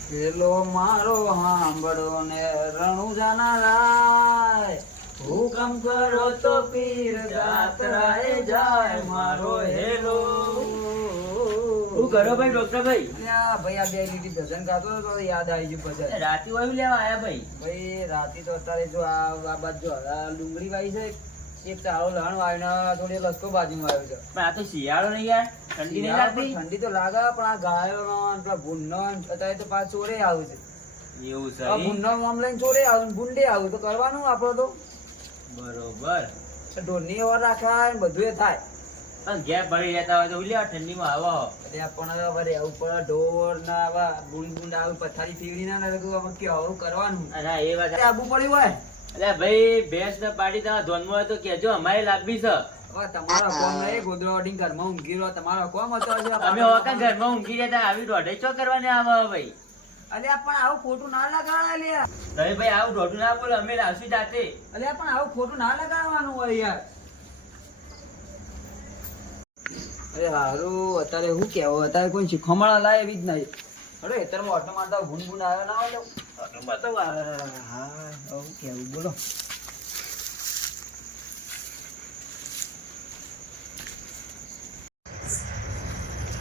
પેલો મારો હાંભળો ને રણુજાના રાય હુકમ કરો તો પીર જાત્રાએ જાય મારો હેલો. હું કરો ભાઈ ડોક્ટર ભાઈ? ભાઈ આ બે લીટી ભજન ગાતો તો યાદ આવી ગયું ભજન. રાતે વાયુ લેવા આયા ભાઈ? ભાઈ રાતે તો અત્યારે જો આ આ બાજુ જો ડુંગળી વાઈ છે એક ચાળો લણ વાવીને થોડી લસકો બાજુમાં આવ્યો છે. પણ આ તો શિયાળો નહીં યાર. ઠંડી નહીં લાગતી? ઠંડી તો લાગે પણ આ ગાયો નો પેલા ભૂંડનો અત્યારે તો પાછું ચોરે આવું છે. એવું આ ભૂંડનો આમ લઈને ચોરે આવું ભૂંડે આવું તો કરવાનું આપણો તો. બરોબર. ઢોરની ઓર રાખાય ને બધું એ થાય. પણ પડી રહેતા હોય તો ઉલ્યા ઠંડીમાં આવો. એટલે આપણને હવે રહેવું પડે ઢોર ના આવા બુંડ બુંડ આવે પથારી ફેરવી ના તો આમાં કેવું કરવાનું? અને એ વાત આબુ પડ્યું હોય. એટલે ભાઈ ભેંસ ને પાડી તમારા ધોનમાં હોય તો કેજો અમારે લાગવી છે. તમારો કોમ નહીં ગોદરો ઓડિંગ ઘરમાં ઊંઘી રહ્યો તમારો કોમ હતો અમે ઓકા ઘરમાં ઊંઘી રહેતા આવી દોઢે ચો કરવાની આવે ભાઈ. અલ્યા પણ આવું ખોટું ના લગાડાય લ્યા તમે ભાઈ આવું દોઢું ના બોલો અમે લાવશું જાતે. અલ્યા પણ આવું ખોટું ના લગાડવાનું હોય યાર. અરે હારું અત્યારે હું કેવો અત્યારે કોઈ શીખવામણ લાય એવી જ નહીં. અરે અત્યારમાં ઓટો મારતા ભૂન ભૂન આવ્યો ના હોય હા હું બોલો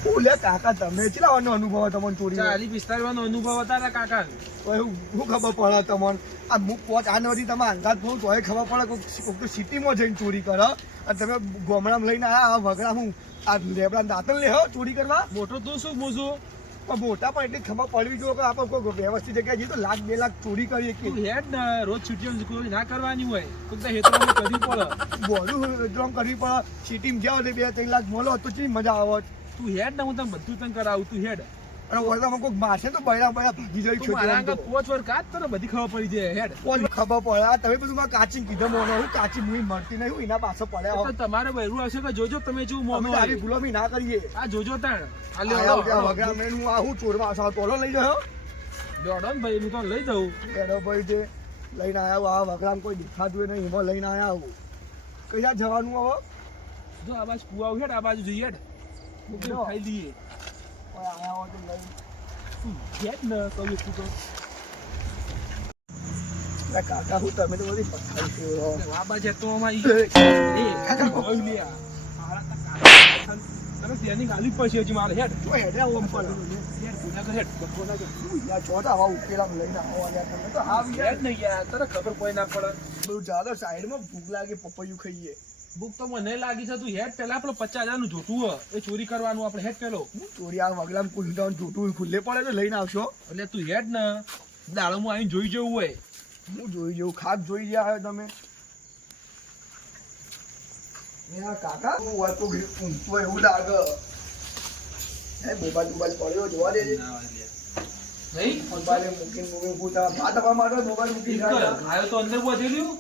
ઓલે કાકા તમે અનુભવ તમને ચોરી ચાલી પિસ્તાલીસ નો અનુભવ હતા કાકા ખબર પડે તમને આ પોચ આ નથી તમે અંદાજ ફોન તોય ખબર પડે કોક. તો સિટીમાં જઈને ચોરી કરો અને તમે ગોમડામાં લઈને આ વગડા હું આ લેબડા દાંતણ લે હો ચોરી કરવા? મોટો તું શું મોજું પણ મોટા પણ એટલી ખબર પડવી જોઈએ કે આપણે કોઈ વ્યવસ્થિત જગ્યાએ જઈએ તો લાખ બે લાખ ચોરી કરીએ કે હેડ ને રોજ છૂટી ચોરી ના કરવાની હોય તો તો હેતરામાં કરવી પડે. બોલું ડ્રોમ કરવી પડે. સિટીમાં જાઓ એટલે બે ત્રણ લાખ મળો તો ચી મજા આવે? તું હેડ ને હું તને બધું તને કરાવું તું હેડ. અને ઓરડામાં કોઈક મારશે તો બૈરા બૈરા ભાગી જાય તું મારા છોકરા પોચ વાર કાચ તને બધી ખબર પડી જાય હેડ. કોણ ખબર પડે. આ તમે બધું માં કાચી કીધું મોનો હું કાચી મુઈ મળતી નહીં હું એના પાસે પડ્યા તો તમારે બૈરું આવશે કે જોજો તમે જો મોનો આવી બી ના કરીએ. આ જોજો તાણ. આ લે વગડા મેં હું આ હું ચોરવા આશા તોલો લઈ જયો દોડો ને ભાઈ હું તો લઈ જઉં. એનો ભાઈ જે લઈને આવ્યો આ વગડામાં કોઈ દેખાતું નહીં એમાં લઈને આવ્યા હું કયા જવાનું હવે જો આ બાજુ કુવા હેડ આ બાજુ જઈએ હેડ. ખાઈ લઈએ. કાકા ગાલી પછી હજી મારે હેડ આવો આમ ચોથા આવા ઉકેલા લઈને આવો તમે તો હાવ યાર. નહીં યાર તને ખબર કોઈ ના પડે બધું ચાલો સાઈડમાં ભૂખ લાગે પપૈયું ખાઈએ ભૂખ તો મને લાગી છે તું હેડ પેલા આપણે પચાસ હજારનું જોતું હોય એ ચોરી કરવાનું આપણે હેડ પેલો ચોરી આ વગડામાં કુંડામાં જૂઠું ખુલ્લે પડે તો લઈને આવશો એટલે તું હેડ ને દાડોમાં આવીને જોઈ જવું હોય હું જોઈ જવું ખાસ જોઈ ગયા આવ્યો તમે કાકા હું હોય તો ઊંઘતો એવું લાગે હે મોબાઈલ મોબાઈલ પડ્યો જોવા દેજે નહીં મોબાઈલ મૂકીને મૂકીને પૂછા ભાત આપવા માટે મોબાઈલ મૂકી આવ્યો તો અંદર બોધી રહ્યું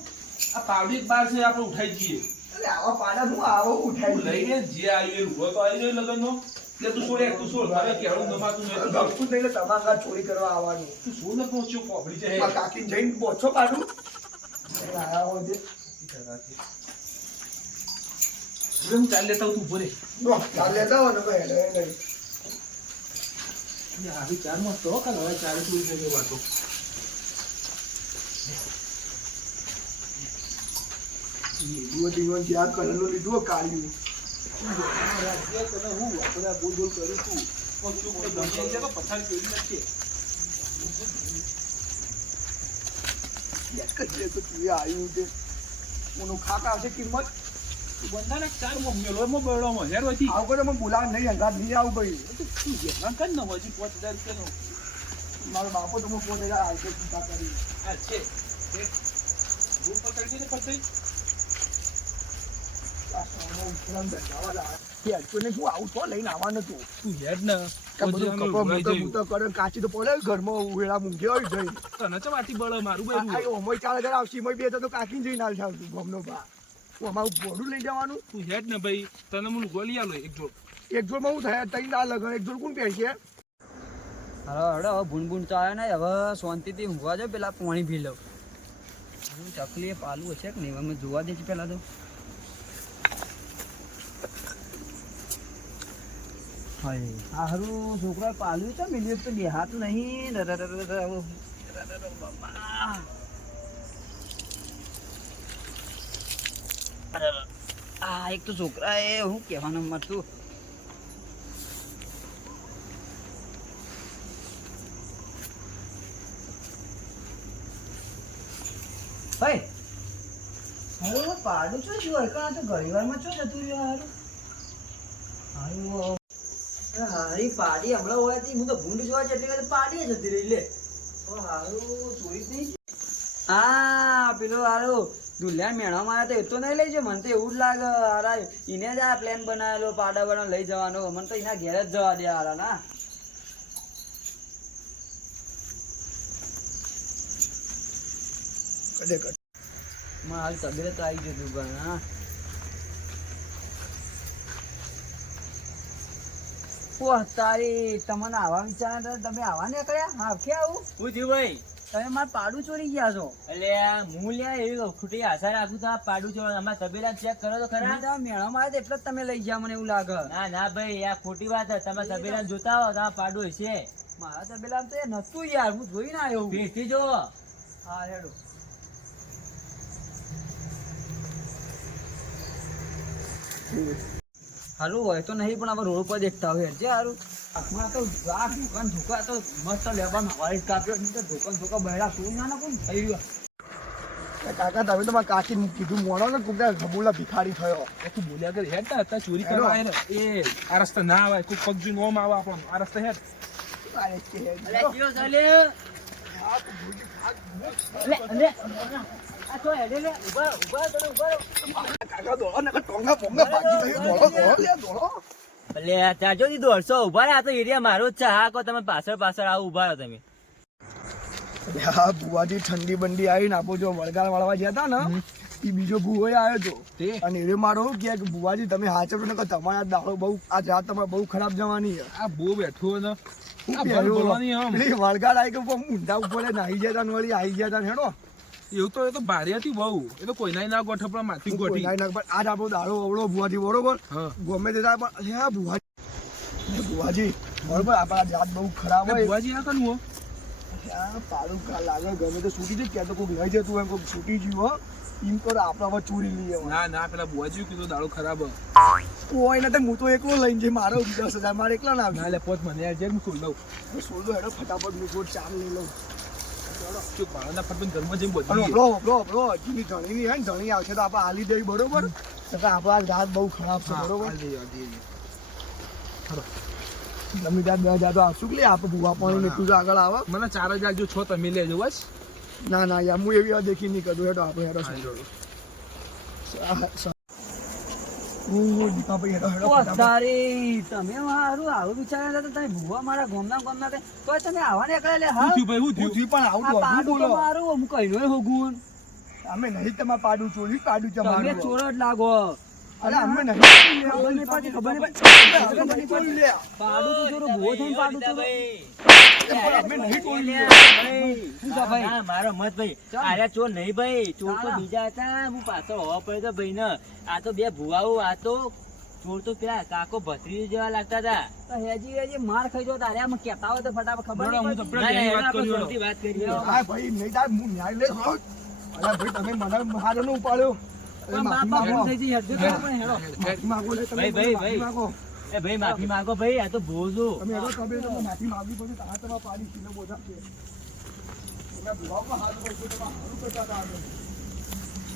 આ પાવડી બાર છે આપણે ઉઠાઈ જઈએ આવા પાડા હું આવો ઉઠાઈ લઈને જે આવી ઊભો તો આવી જાય લગનનો એટલે તું છોડ એક તું છોડ તારે કેળું નમાતું નહીં ગપકું થઈને તમારા ચોરી કરવા આવવાનું. તું શું ને પહોંચ્યો પોપડી છે? કાકી જઈને પહોંચો પાડું. આવ્યા હોય છે. હું ચાલી લેતા તું ભરે ચાલ લેતા હોય ને ભાઈ. હેડે. આવી ચારમાં તો કાલ હવે ચારે ચોરી થઈ ગયો વાતો લીધું દીવન જ્યાં કરેલું લીધું હોય હું આપણે બોલ બોલ કરું છું પણ પથાર ચોરી નથી આવ્યું છે. ઓનું ખાતા હશે કિંમત? બંધાને ચારમાં મેલો એમાં બળો માં હેર હોતી આવું તમે બોલાવ નહીં અંગાત નહીં આવું ભાઈ કર ને હજી પાંચ હજાર મારો બાપો તો પોતે જ આવશે ચિંતા કરી. આ છે. રૂપ પકડી દે પછી આ અડચોને શું તને ચમ આથી બળ મારું હું અમારું બોડું લઈ એક જોડ એક જોડમાં હું થયા ત્રણ ના જોડ ને હવે શાંતિથી ઊંઘવા જાવ પેલા પાણી પી લઉં એ પાલું હશે કે નહીં અમે જોવા દે છે પેલા તો હાય હારું છોકરા પાલ્યું છે મિલ્યું તો બે હાથ નહીં આ એક તો છોકરા એ હું કહેવાનો મતું ભાઈ હવે પાડું છું શું હોય કાં તો છો જતું રહ્યું હારું હારું હારી પાડી. હમણાં ઓળાતી હું તો ભૂંડ જોવા છે એટલે પાડી જતી રહી લે હારું ચોરી નહીં હા પેલો હારો દુલ્હન મેળા મારા તો એ તો નહીં લઈ જાય મને તો એવું જ લાગે હારા એને જ આ પ્લાન બનાવેલો પાડા બના લઈ જવાનો. મને તો એના ઘેર જ જવા દે હારા ના. મારી તબિયત આવી ગઈ તું હા. ઓહ તારી તમને આવા વિચાર તમે આવા નીકળ્યા? હા કે આવું? શું થયું ભાઈ? તમે મારે પાડું ચોરી ગયા છો? એટલે હું લ્યા એવી ખોટી આશા રાખું તો આ પાડું છો અમારા તબેલા ચેક કરો તો ખરા. મેં મેળામાં આવ્યા એટલે જ તમે લઈ ગયા મને એવું લાગે. ના ના ભાઈ આ ખોટી વાત છે. તમે તબેલા જોતા હો તો આ પાડું હશે. મારા તબેલા તો એ નતું યાર હું જોઈને આવ્યો. ભેટી જો. હા હેડો. હારું હોય તો નહીં પણ આપણે રોડ પર દેખતા હોય. જે સારું આખમાં તો આ દુકાન ધોકા તો મસ્ત લેવાનું. હવાઈ કાપ્યો નહીં તો દુકાન ધોકા બહેરા. શું ના ના કોણ થઈ રહ્યું? કાકા તમે તો મારા કાકી કીધું મોડો ને કુકા ગબુલા ભિખારી થયો. તું બોલ્યા કરે હેડ અત્યારે ચોરી કરવા આવે ને એ આ રસ્તા ના આવે કોઈ પગજી નોમ આવે આપણને. આ રસ્તે હેડ. અરે કયો ચાલે અરે અલે આ તો હેડે લે ઊભા ઊભા કરો ઊભા રહો. કાકા દોડો ને ટોંગા પોંગા ભાગી ગયો દોડો દોડો લે દોડો અલે આ ચાચો દી દોઢસો ઊભા રહ્યા તો એરિયા મારો જ છે. હા તમે પાછળ પાછળ આવો ઊભા રહો તમે. હા બુવાજી ઠંડી બંડી આવી ને આપો જો વળગાડ વાળવા ગયા હતા ને એ બીજો ભૂવો આવ્યો હતો અને એ મારો કે ભુવાજી તમે હાચવજો ને તમારા દાડો બહુ આ રાત તમારે બહુ ખરાબ જવાની છે. આ બહુ બેઠું ને. વળગાડ આવી ગયો ઊંધા ઉપર નાહી જતા ને વળી આવી ગયા હતા હેડો. એવું તો એ તો ભારે હતી બહુ. એ તો કોઈના ના ગોઠ પણ માથી ગોઠી. કોઈ નાઈ પણ આજ આપણો દાડો અવળો ભુવાજી બરોબર? ગમે તે થાય પણ અરે આ ભુવાજી બુવાજી બરોબર? આપણા જાત બહુ ખરાબ હોય. ભુવાજી આ કનું હો? પાડું કા લાગે ગમે તો છૂટી જાય ક્યાં તો કોઈક લઈ જતું એમ કોઈક છૂટી ગયું હો એમ કરો આપણે હવે ચોરી લઈએ. ના ના પેલા બુવાજી કીધું દાડો ખરાબ હે. કોઈ નથી હું તો એકલો લઈને જે મારો દસ હજાર મારે એકલા ના ના લે પોત મને યાર જેમ ખોલ દઉં દો હેડો ફટાફટ મૂકો ચાર લઈ લઉં. ચૂક મારાના ફટ ઘરમાં જઈને બોલી હે ને ધણી આવશે તો આપણે હાલી દઈ બરોબર? તો કે રાત બહુ ખરાબ છે બરોબર? તમે ત્યાં બે હજાર તો આવશું કે લે આપણે ભૂવા પાણી ને તું આગળ આવે. મને ચાર હજાર જો છો તમે લેજો બસ. ના ના યાર હું એવી દેખી નહીં કરું હેડો આપણે હેડો હું દીપાભાઈ હેડો હેડો ઓહ ફટાફટ. તારી તમે મારું આવું વિચાર્યા હતા તમે ભૂવા મારા ગામના ગામના કે તો તમે આવા નીકળ્યા લે હા? થયું ભાઈ હું થયું થયું પણ આવું પાડું બોલો. મારું હું કહીનો હોગુન અમે નહીં તમારે પાડું ચોર્યું પાડું તમે તમારું. ચોર જ લાગો. અરે અમે નહીં ખબર નહીં પડતી ખબર નહીં પડતી ખબર નહીં પડતી. લે. પાડું તો ચોરો ભૂવો થઈને પાડું ચોરો અમે નહીં ચોર્યું શું છે ભાઈ? ના, મારો મત ભાઈ. આર્યા ચોર નહીં ભાઈ. ચોર તો બીજા હતા. હું પાછો હોવા પડ્યો તો ભાઈ ને આ તો બે ભુવાઓ આ તો ચોર તો પેલા કાકો ભત્રી જેવા લાગતા હતા. તો હેજી હેજી માર ખાઈ જો તારે આમ કેતા હોય તો ફટાફટ ખબર નહીં વાત કરી ભાઈ નહીં તાર હું ન્યાય લે અરે ભાઈ તમે મને હારો નો ઉપાડ્યો. ભાઈ, ભાઈ, માફી માંગો. ભાઈ માફી માંગો ભાઈ આ તો ભૂવો તમે હેડો તમે તો માફી માંગવી પડશે તારા તમારા પાડી કિલો બોધા છે. તમે ભુવાઓ હાથ પડશે તો હારું કરતા હતા આગળ.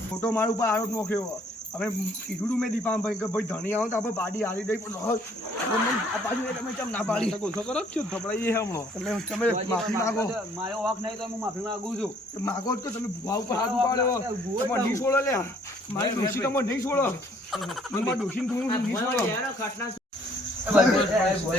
ખોટો મારા આરોપ નોખ્યો હવે કીધું મેં દીપાભાઈ કે ભાઈ ધણી આવો તો આપણે પાડી હારી દઈ પણ આ બાજુ તમે કેમ ના પાડી ગુસ્સો કરો છો થપડાઈએ હે તમે તમે માફી માંગો. મારો વાંક નહીં તો હું માફી માંગુ છું. માગો જ કે તમે ભૂવા ઉપર હાથ ઉપાડ્યો. તમે નહીં લે મારી ડોશી તમે નહીં છોડો. તમારા ડોશીને તું નહીં છોડો. તમે તમે તમે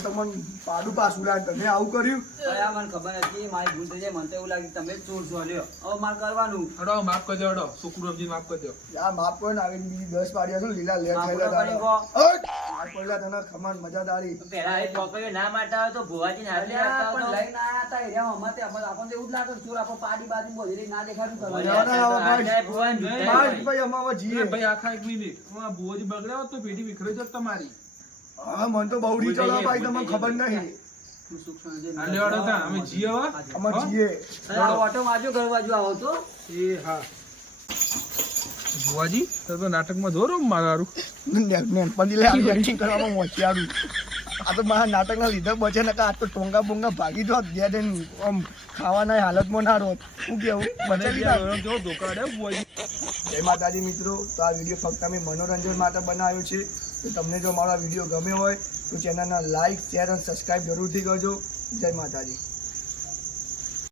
તમે. પાડું પાછું લે તમે આવું કર્યું? અરે મને ખબર હતી મારી ભૂલ થઈ જાય મને તો એવું લાગ્યું તમે ચોર છો લ્યો. હવે મારે કરવાનું. હડો માફ કરજો હડો છોકરું માફ કરજો. આ માફ કરો ને આવી બીજી દસ પાડ્યા લીલા લે માફ થયેલા કરો કરી દાડા. કહો. અટ! પહેલા તને ખમાન મજાદારી પેલા એ છોકરીઓ ના મારતા હોય તો ભુવાજીને હાથ નહીં અલ્યા, પણ લઈને આયા હતા એરિયા અમારે આપણને આપણને એવું જ લાગે ચોર આપણો પાડી બાજી બોલી ના દેખાડું તો. કરવાનું. ના, ના, ના, ભાઈ. આ ભુવાને જૂઠા બસ હોય. ભાઈ અમાવા જીએ ભાઈ આખા એક મિનિટ હું આ બગડ્યા તો પેઢી વિખરે જાત તમારી હા મને તો બહુડી ચલો ભાઈ તમને ખબર નહીં અમે જીએ ઓટો માજો ઘર બાજુ આવો તો એ હા ભુવાજી તો નાટકમાં જોરો મારું નેનપણથી લે એક્ટિંગ કરવામાં મોચી હોશિયારું આ તો મારા નાટકના લીધે બચે ને આ તો ટોંગા બોંગા ભાગી જો ગયા દે આમ ખાવાના હાલતમાં ના રોત શું કેવું નાખ. જો ધોકાડે ભુવાજી. જય માતાજી મિત્રો તો આ વીડિયો ફક્ત અમે મનોરંજન માટે બનાવ્યો છે. તો તમને જો મારો વીડિયો ગમ્યો હોય તો ચેનલના લાઈક શેર અને સબસ્ક્રાઈબ જરૂરથી કરજો. જય માતાજી.